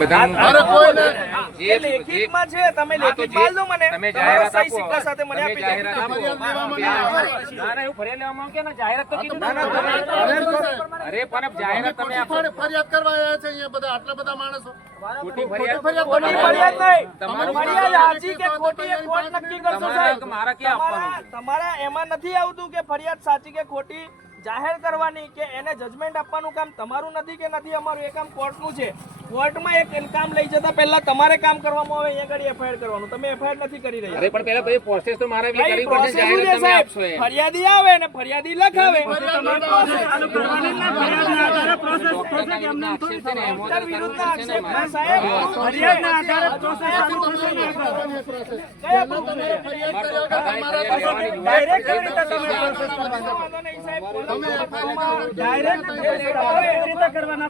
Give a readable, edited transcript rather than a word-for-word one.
બધાનું અરે કોઈ ને એ લેખિતમાં છે, તમે લેખિત બાલ દો મને, તમે જાહેરાત સહી આપો. સિક્કા સાથે મને આપી દો. જાહેરાત આપો. ના ના એવું ફરિયાદ લેવામાં કે ના જાહેરાત તો કીધું ના અરે પણ જાહેરાત તમે આપો. ફરિયાદ કરવા આવ્યા છે અહીંયા બધા આટલા બધા માણસો ખોટી ફરિયાદ ખોટી ફરિયાદ નહીં, તમારું ફરિયાદ સાચી કે ખોટી એ કોર્ટ નક્કી કરશે સાહેબ. મારા ક્યાં આપવાનું છે? તમારા એમાં નથી આવતું કે ફરિયાદ સાચી કે ખોટી જાહેર કરવાની કે એને જજમેન્ટ આપવાનું કામ તમારું નથી કે નથી અમારું, એ કામ કોર્ટનું છે. કોર્ટમાં એક કામ લઈ જતા પહેલા તમારે કામ કરવામાં આવે, અહીંયા આગળ એફઆઈઆર કરવાનું. તમે એફઆઈઆર નથી કરી રહ્યા. અરે પણ પહેલા પછી પ્રોસેસ તો મારા ભાઈ, કરવી પ્રોસેસ પડશે. શું છે જાહેરાત તમે સાહેબ? આપશો એ. ફરિયાદી આવે ને ફરિયાદી લખાવે. આક્ષેપ છે ને એમાં ડોક્ટર વિરુદ્ધના આક્ષેપમાં સાહેબ ફરિયાદના આધારે પ્રોસેસ ચાલુ કરશે ને કયા proof છે? ડાયરેક્ટ કેવી રીતે તમે પ્રોસેસ કરવાના? વાંધો નહીં સાહેબ, ડાયરેક્ટ કેવી રીતે કરવાના?